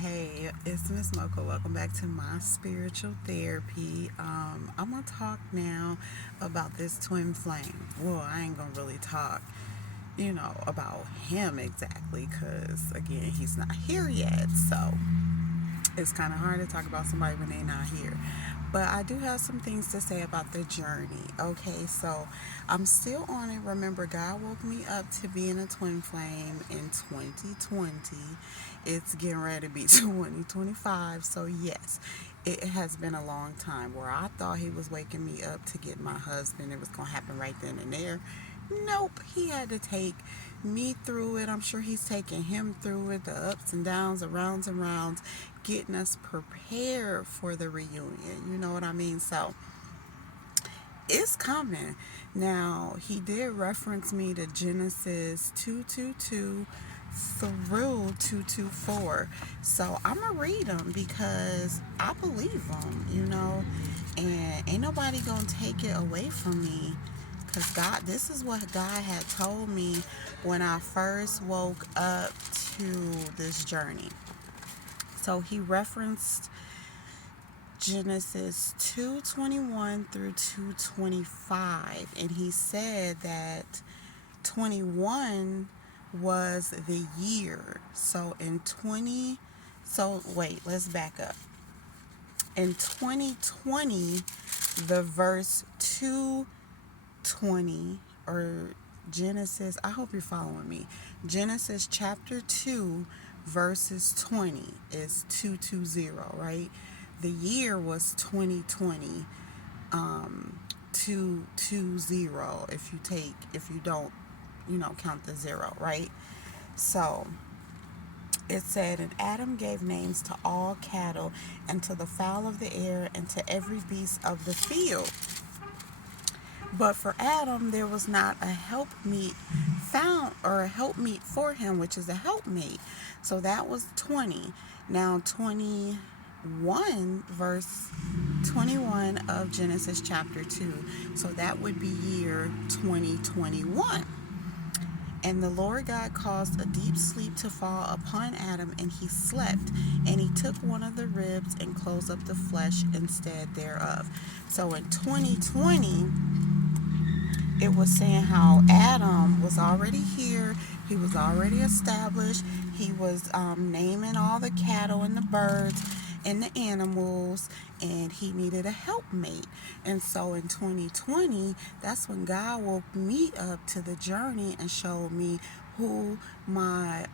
Hey, it's Miss Mocha. Welcome back to my spiritual therapy. I'm gonna talk now about this twin flame. Well, I ain't gonna really talk, about him exactly, because again, he's not here yet. So it's kind of hard to talk about somebody when they're not here. But I do have some things to say about the journey. Okay, so I'm still on it. Remember, God woke me up to be in a twin flame in 2020. It's getting ready to be 2025. So, yes, it has been a long time where I thought He was waking me up to get my husband. It was going to happen right then and there. Nope, He had to take me through it. I'm sure He's taking him through it, the ups and downs, the rounds and rounds, getting us prepared for the reunion. You know what I mean? So it's coming. Now, he did reference me to Genesis 2:22 through 2:24. So I'm going to read them because I believe them. And ain't nobody going to take it away from me. Because God, this is what God had told me when I first woke up to this journey. So he referenced Genesis 2:21 through 2:25, and he said that 21 was the year. So in 20 so wait, let's back up. In 2020, the verse 2:20, or Genesis, I hope you're following me. Genesis chapter 2 verses 20 is 220, right? The year was 2020, 220 if you don't, count the zero, right? So it said, and Adam gave names to all cattle and to the fowl of the air and to every beast of the field. But for Adam, there was not a helpmeet found, or a helpmeet for him, which is a helpmate. So that was 20. Now, 21, verse 21 of Genesis chapter 2. So that would be year 2021. And the Lord God caused a deep sleep to fall upon Adam, and he slept. And he took one of the ribs and closed up the flesh instead thereof. So in 2020, it was saying how Adam was already here. He was already established. He was naming all the cattle and the birds and the animals, and he needed a helpmate. And so in 2020, that's when God woke me up to the journey and showed me who my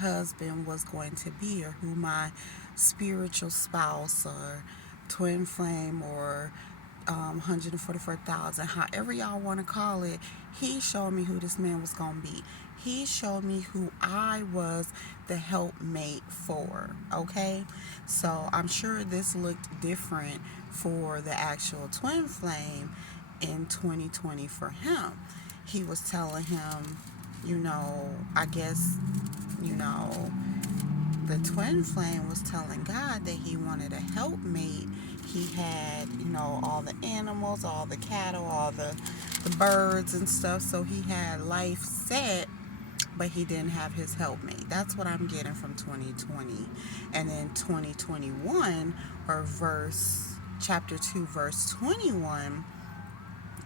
husband was going to be, or who my spiritual spouse or twin flame or 144,000, however y'all want to call it. He showed me who this man was going to be. He showed me who I was the helpmate for. Okay, so I'm sure this looked different for the actual twin flame in 2020 for him. He was telling him, I guess, you know, the twin flame was telling God that he wanted a helpmate. He had, all the animals, all the cattle, all the birds and stuff. So he had life set, but he didn't have his helpmate. That's what I'm getting from 2020. And then 2021, or chapter 2, verse 21,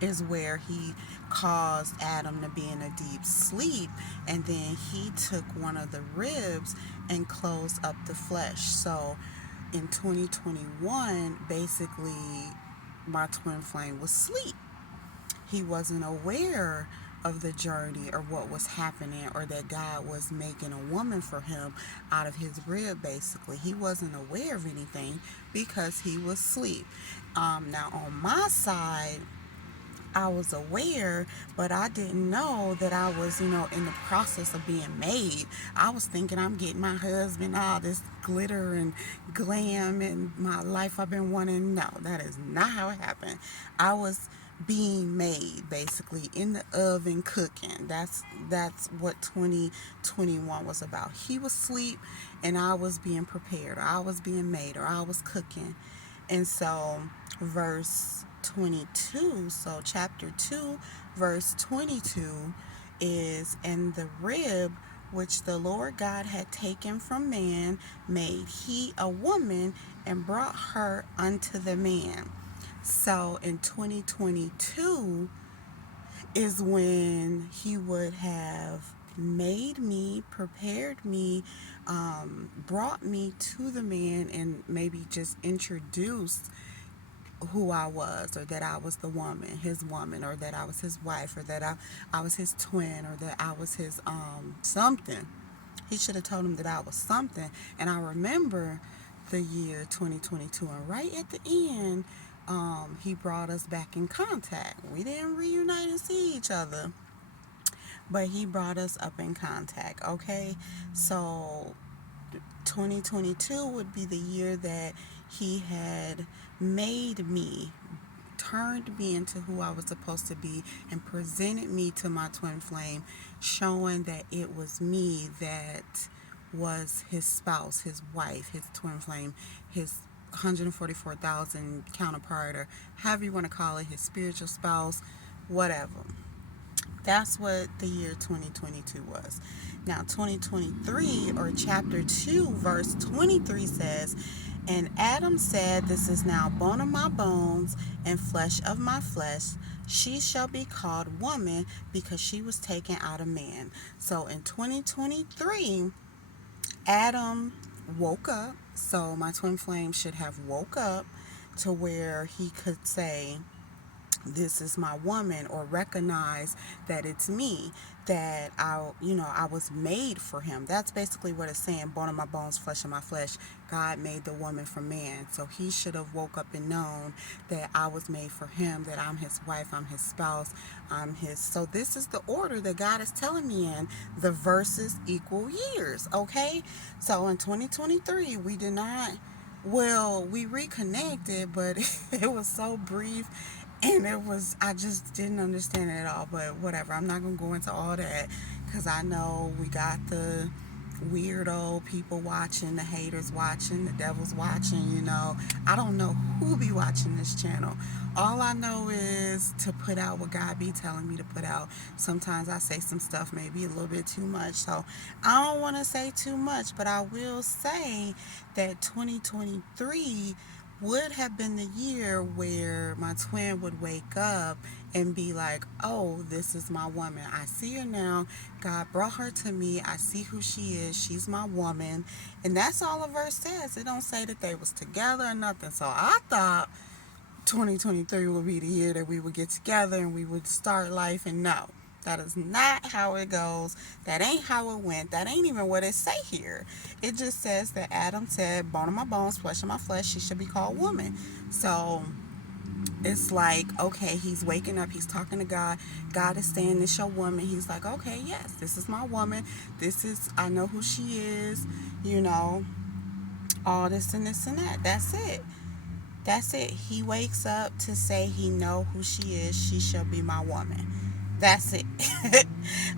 is where he caused Adam to be in a deep sleep, and then he took one of the ribs and closed up the flesh. So in 2021, basically, my twin flame was asleep. He wasn't aware of the journey or what was happening, or that God was making a woman for him out of his rib. Basically, he wasn't aware of anything because he was asleep. Now on my side, I was aware, but I didn't know that I was, in the process of being made. I was thinking I'm getting my husband all this glitter and glam and my life I've been wanting. No, that is not how it happened. I was being made, basically in the oven cooking. That's what 2021 was about. He was asleep and I was being prepared, or I was being made, or I was cooking. And so verse 22, so chapter 2 verse 22 is, and the rib which the Lord God had taken from man, made he a woman and brought her unto the man. So in 2022 is when he would have made me, prepared me, brought me to the man, and maybe just introduced who I was, or that I was the woman, his woman, or that I was his wife, or that I was his twin, or that I was his something. He should have told him that I was something. And I remember the year 2022, and right at the end, he brought us back in contact. We didn't reunite and see each other, but he brought us up in contact. Okay, so 2022 would be the year that he had made me, turned me into who I was supposed to be, and presented me to my twin flame, showing that it was me that was his spouse, his wife, his twin flame, his 144,000 counterpart, or however you want to call it, his spiritual spouse, whatever. That's what the year 2022 was. Now, 2023, or chapter 2, verse 23 says, "And Adam said, This is now bone of my bones and flesh of my flesh. She shall be called woman because she was taken out of man." So in 2023, Adam woke up. So my twin flame should have woke up to where he could say, "This is my woman," or recognize that it's me, that I was made for him. That's basically what it's saying: bone of my bones, flesh of my flesh. God made the woman from man, so he should have woke up and known that I was made for him, that I'm his wife, I'm his spouse, I'm his. So this is the order that God is telling me in. The verses equal years. Okay, so in 2023 we did not, well, we reconnected, but it was so brief, and I just didn't understand it at all. But whatever, I'm not going to go into all that, because I know we got the weirdo people watching, the haters watching, the devil's watching. I don't know who be watching this channel. All I know is to put out what God be telling me to put out. Sometimes I say some stuff maybe a little bit too much, so I don't want to say too much, but I will say that 2023 would have been the year where my twin would wake up and be like, "Oh, this is my woman. I see her now. God brought her to me. I see who she is. She's my woman." And that's all the verse says. It don't say that they was together or nothing. So I thought 2023 would be the year that we would get together and we would start life, and no. That is not how it goes. That ain't how it went. That ain't even what it say here. It just says that Adam said, "Bone of my bones, flesh of my flesh, she should be called woman." So it's like, okay, he's waking up, he's talking to God. God is saying, "This your woman." He's like, "Okay, yes, this is my woman. I know who she is, all this and this and that." That's it. That's it. He wakes up to say he know who she is. She shall be my woman. That's it.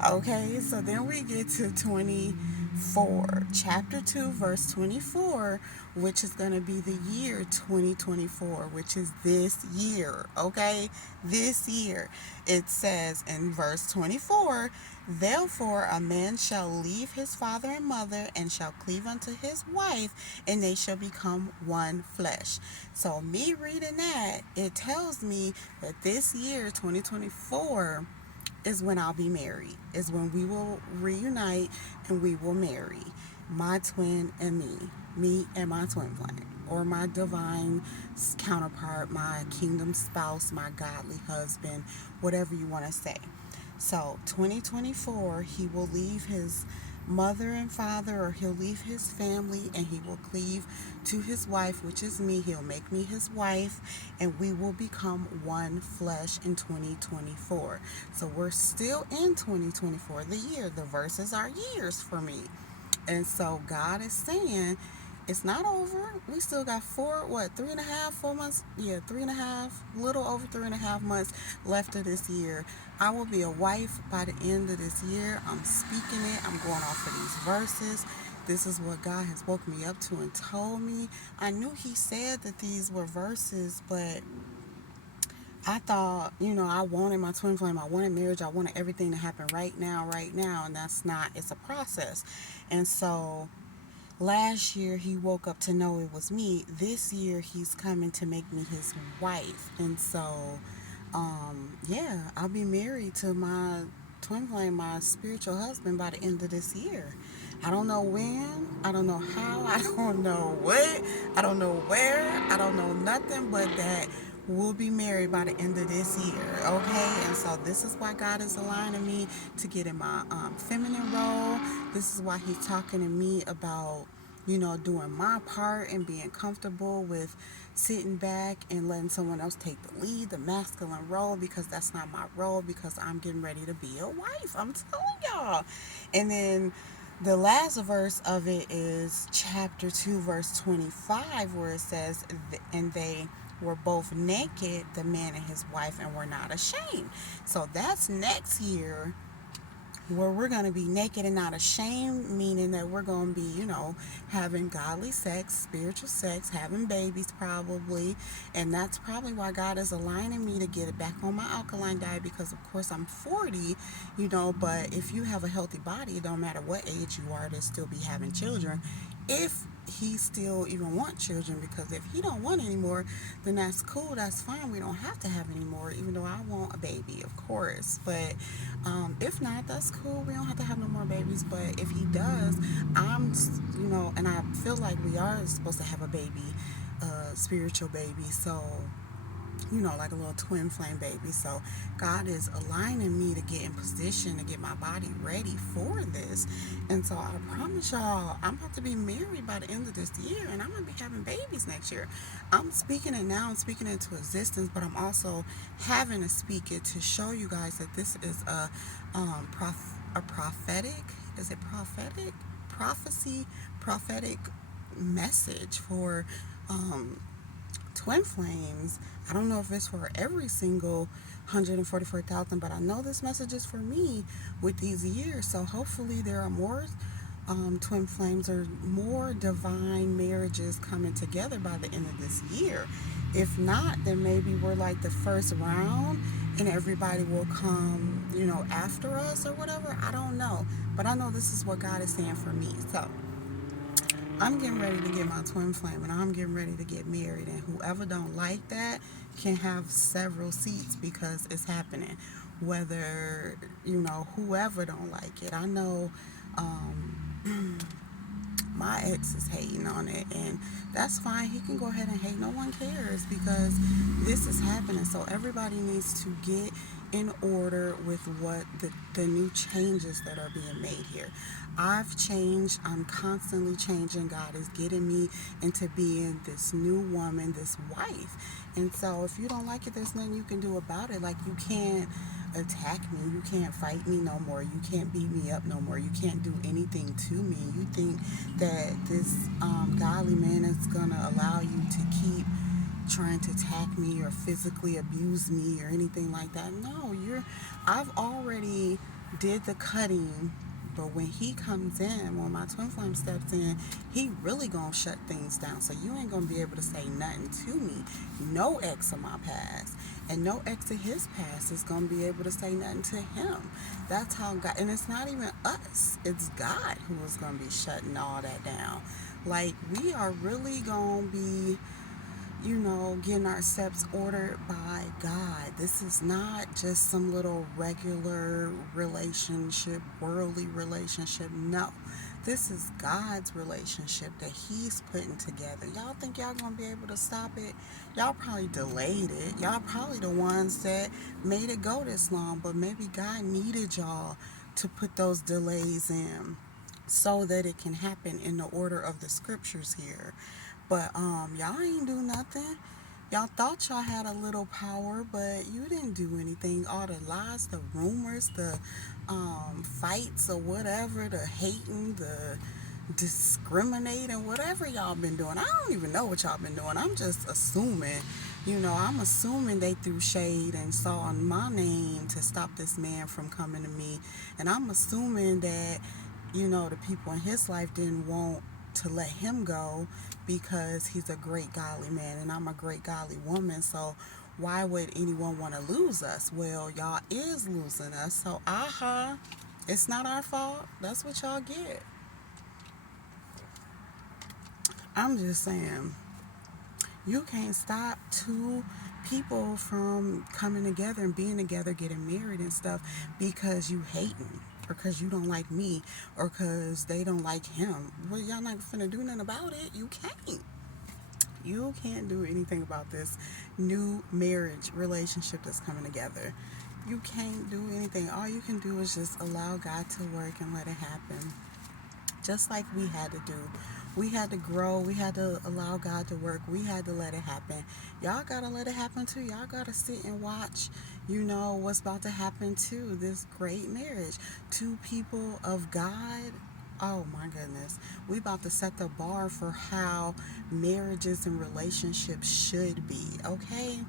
Okay, so then we get to 24, chapter 2, verse 24, which is going to be the year 2024, which is this year. Okay, this year. It says in verse 24, "Therefore a man shall leave his father and mother and shall cleave unto his wife, and they shall become one flesh." So me reading that, it tells me that this year 2024 is when I'll be married, is when we will reunite and we will marry, my twin and me and my twin flame, or my divine counterpart, my kingdom spouse, my godly husband, whatever you want to say. So 2024, he will leave his mother and father, or he'll leave his family, and he will cleave to his wife, which is me. He'll make me his wife, and we will become one flesh in 2024. So we're still in 2024, the year. The verses are years for me. And so God is saying, it's not over. We still got 4 months? Yeah, 3.5, little over 3.5 months left of this year. I will be a wife by the end of this year. I'm speaking it. I'm going off of these verses. This is what God has woke me up to and told me. I knew he said that these were verses, but I thought, I wanted my twin flame, I wanted marriage, I wanted everything to happen right now, and that's not, it's a process. And so last year he woke up to know it was me. This year he's coming to make me his wife. And so, yeah, I'll be married to my twin flame, my spiritual husband, by the end of this year. I don't know when, I don't know how, I don't know what, I don't know where, I don't know nothing but that we'll be married by the end of this year, okay? And so this is why God is aligning me to get in my feminine role. This is why He's talking to me about, doing my part and being comfortable with sitting back and letting someone else take the lead, the masculine role, because that's not my role, because I'm getting ready to be a wife. I'm telling y'all. And then the last verse of it is chapter 2, verse 25, where it says, and they were both naked, the man and his wife, and were not ashamed. So that's next year, where we're going to be naked and not ashamed, meaning that we're going to be, having godly sex, spiritual sex, having babies probably. And that's probably why God is aligning me to get it back on my alkaline diet, because of course I'm 40, but if you have a healthy body, it don't matter what age you are, to still be having children. If he still even want children, because if he don't want any more, then that's cool, that's fine, we don't have to have any more, even though I want a baby, of course. But if not, that's cool, we don't have to have no more babies. But if he does, I'm, and I feel like we are supposed to have a baby, spiritual baby. So like a little twin flame baby. So God is aligning me to get in position to get my body ready for this. And so I promise y'all, I'm about to be married by the end of this year, and I'm going to be having babies next year. I'm speaking it now, I'm speaking it into existence, but I'm also having to speak it to show you guys that this is a prophetic, is it prophetic? Prophetic message for twin flames. I don't know if it's for every single 144,000, but I know this message is for me with these years. So hopefully there are more twin flames or more divine marriages coming together by the end of this year. If not, then maybe we're like the first round and everybody will come, after us or whatever. I don't know. But I know this is what God is saying for me. So I'm getting ready to get my twin flame, and I'm getting ready to get married, and whoever don't like that can have several seats, because it's happening. Whether, whoever don't like it. I know my ex is hating on it, and that's fine. He can go ahead and hate. No one cares, because this is happening. So everybody needs to get in order with what the new changes that are being made here. I've changed. I'm constantly changing. God is getting me into being this new woman, this wife. And so if you don't like it, there's nothing you can do about it. Like, you can't attack me. You can't fight me no more. You can't beat me up no more. You can't do anything to me. You think that this godly man is going to allow you to keep trying to attack me or physically abuse me or anything like that. No, I've already did the cutting. But when he comes in, when my twin flame steps in, he really gonna shut things down. So you ain't gonna be able to say nothing to me. No ex of my past, and no ex of his past is gonna be able to say nothing to him. That's how God, and it's not even us, it's God who is gonna be shutting all that down. Like, we are really gonna be, getting our steps ordered by God. This is not just some little regular relationship, worldly relationship. No, this is God's relationship that He's putting together. Y'all think y'all gonna be able to stop it? Y'all probably delayed it. Y'all probably the ones that made it go this long, but maybe God needed y'all to put those delays in so that it can happen in the order of the scriptures here. But y'all ain't do nothing. Y'all thought y'all had a little power, but you didn't do anything. All the lies, the rumors, the fights or whatever, the hating, the discriminating, whatever y'all been doing. I don't even know what y'all been doing. I'm just assuming. I'm assuming they threw shade and saw my name to stop this man from coming to me. And I'm assuming that, the people in his life didn't want to let him go, because he's a great godly man and I'm a great godly woman. So why would anyone want to lose us? Well, y'all is losing us. So, it's not our fault. That's what y'all get. I'm just saying, you can't stop two people from coming together and being together, getting married and stuff because you hating or because you don't like me or because they don't like him. Well, y'all not finna do nothing about it. You can't. You can't do anything about this new marriage relationship that's coming together. You can't do anything. All you can do is just allow God to work and let it happen. Just like we had to do. We had to grow. We had to allow God to work. We had to let it happen. Y'all got to let it happen too. Y'all got to sit and watch, what's about to happen to this great marriage. Two people of God. Oh my goodness. We about to set the bar for how marriages and relationships should be. Okay?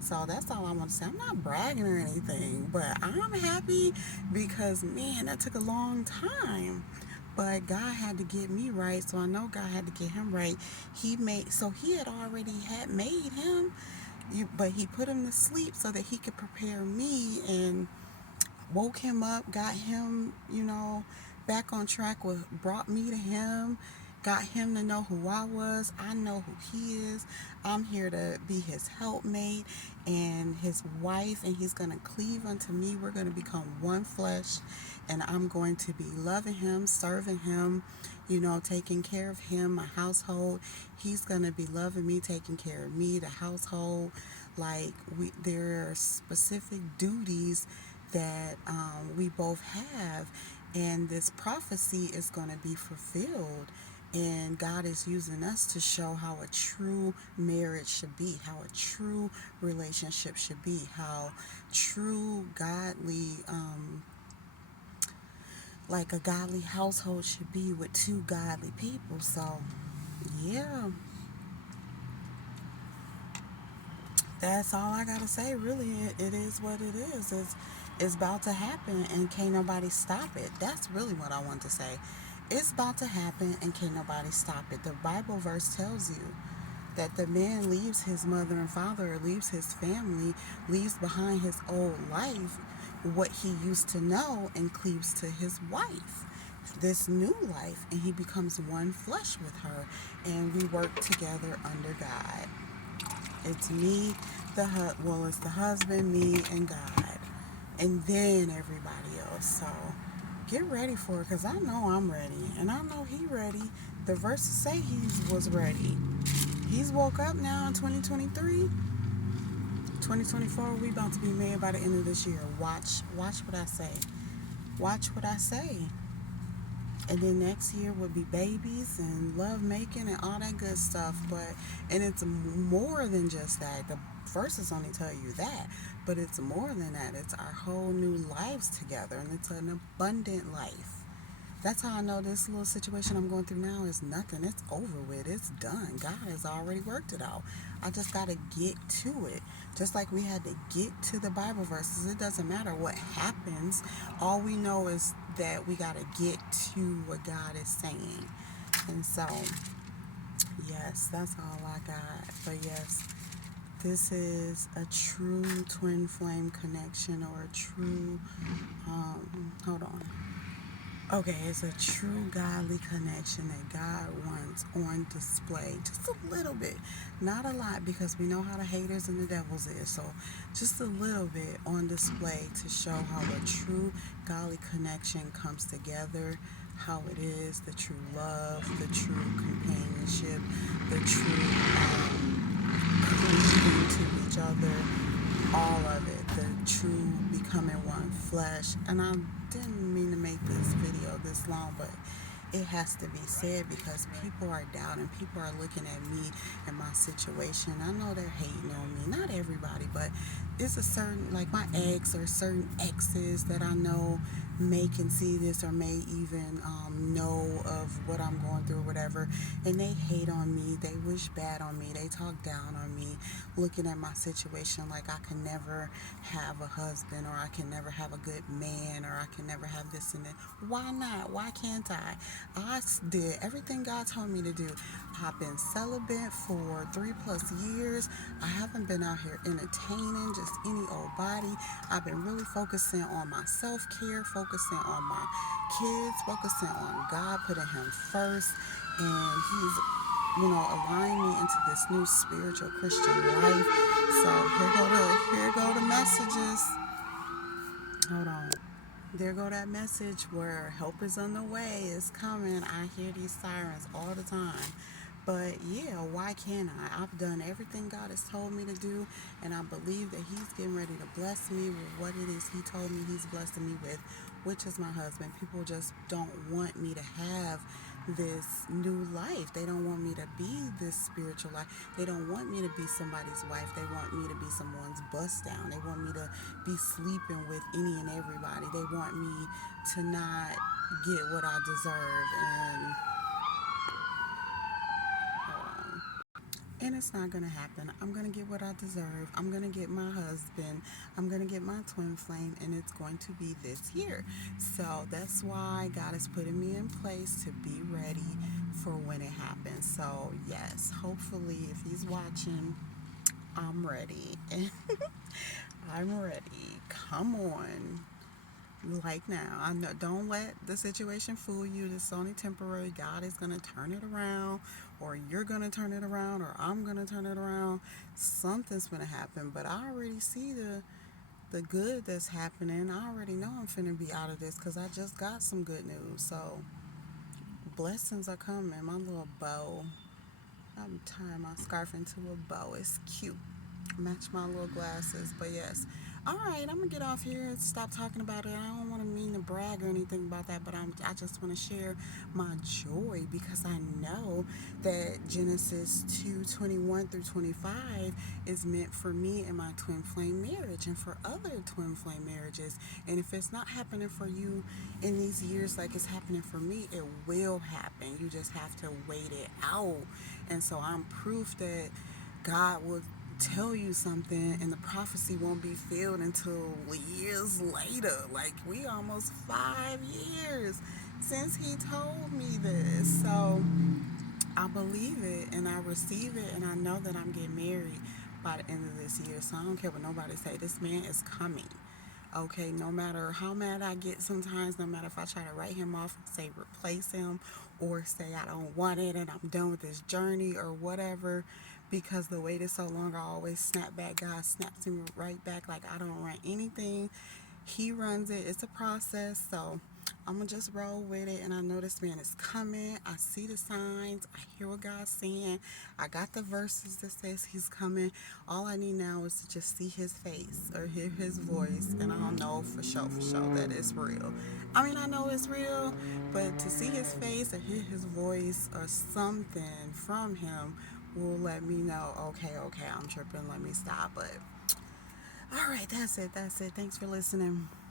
So that's all I want to say. I'm not bragging or anything, but I'm happy because, man, that took a long time. But God had to get me right, so I know God had to get him right. He had already had made him, but he put him to sleep so that he could prepare me and woke him up, got him, back on track with, brought me to him, got him to know who I was. I know who he is. I'm here to be his helpmate and his wife, and he's going to cleave unto me. We're going to become one flesh, and I'm going to be loving him, serving him, taking care of him, my household. He's going to be loving me, taking care of me, the household. Like, there are specific duties that we both have, and this prophecy is going to be fulfilled, and God is using us to show how a true marriage should be, how a true relationship should be, how true godly like a godly household should be with two godly people. So yeah, that's all I gotta say. Really, it is what it is. It's about to happen, and can't nobody stop it. That's really what I want to say. It's about to happen, and can't nobody stop it. The Bible verse tells you that the man leaves his mother and father, leaves his family, leaves behind his old life, what he used to know, and cleaves to his wife, this new life, and he becomes one flesh with her, and we work together under God. It's me, it's the husband, me, and God, and then everybody else. So get ready for it, because I know I'm ready, and I know he ready. The verses say he was ready. He's woke up now in 2023. 2024, we about to be married by the end of this year. Watch what I say. Watch what I say. And then next year would be babies and love making and all that good stuff. And it's more than just that. The verses only tell you that, but it's more than that. It's our whole new lives together, and it's an abundant life. That's how I know this little situation I'm going through now is nothing. It's over with. It's done. God has already worked it out. I just got to get to it. Just like we had to get to the Bible verses. It doesn't matter what happens. All we know is that we got to get to what God is saying. And so, yes, that's all I got. But yes, this is a true twin flame connection, or a true, hold on. Okay, it's a true godly connection that God wants on display. Just a little bit. Not a lot, because we know how the haters and the devils is. So just a little bit on display to show how a true godly connection comes together, how it is, the true love, the true companionship, the true cleaving to each other, all of it, the true becoming one flesh. And I didn't mean to make this video this long, but it has to be said, because people are doubting, people are looking at me and my situation. I know they're hating on me, not everybody, but it's a certain, like my ex or certain exes that I know may can see this, or may even know of what I'm going through or whatever, and they hate on me, they wish bad on me, they talk down on me, looking at my situation like I can never have a husband, or I can never have a good man, or I can never have this and that. Why not? Why can't I? I did everything God told me to do. I've been celibate for 3+ years. I haven't been out here entertaining just any old body. I've been really focusing on my self care, focusing on my kids, focusing on God, putting Him first. And He's, aligning me into this new spiritual Christian life. So here go the messages. Hold on. There go that message where help is on the way, it's coming. I hear these sirens all the time. But yeah, why can't I? I've done everything God has told me to do, and I believe that He's getting ready to bless me with what it is He told me He's blessing me with, which is my husband. People just don't want me to have this new life. They don't want me to be this spiritual life. They don't want me to be somebody's wife. They want me to be someone's bust down. They want me to be sleeping with any and everybody. They want me to not get what I deserve. And hold on. And it's not going to happen. I'm going to get what I deserve. I'm going to get my husband. I'm going to get my twin flame, and it's going to be this year. So that's why God is putting me in place to be ready for when it happens. So, yes, hopefully, if He's watching, I'm ready. I'm ready. Come on. Like now, I know, don't let the situation fool you. This is only temporary. God is going to turn it around, or you're going to turn it around, or I'm going to turn it around. Something's going to happen, but I already see the good that's happening. I already know I'm finna be out of this because I just got some good news. So blessings are coming. My little bow, I'm tying my scarf into a bow. It's cute. Match my little glasses. But yes. All right, I'm gonna get off here and stop talking about it. I don't want to mean to brag or anything about that, but I just want to share my joy because I know that Genesis 2:21 through 25 is meant for me and my twin flame marriage and for other twin flame marriages. And if it's not happening for you in these years like it's happening for me, it will happen. You just have to wait it out. And so I'm proof that God will tell you something and the prophecy won't be filled until years later. Like, we almost 5 years since He told me this. So I believe it and I receive it, and I know that I'm getting married by the end of this year. So I don't care what nobody say. This man is coming. Okay, no matter how mad I get sometimes, no matter if I try to write him off and say replace him or say I don't want it and I'm done with this journey or whatever, because the wait is so long, I always snap back. God snaps me right back like I don't run anything. He runs it. It's a process. So I'm going to just roll with it. And I know this man is coming. I see the signs. I hear what God's saying. I got the verses that says He's coming. All I need now is to just see His face or hear His voice. And I'll know for sure that it's real. I mean, I know it's real, but to see His face or hear His voice or something from Him will let me know, okay, I'm tripping. Let me stop. But all right, that's it. Thanks for listening.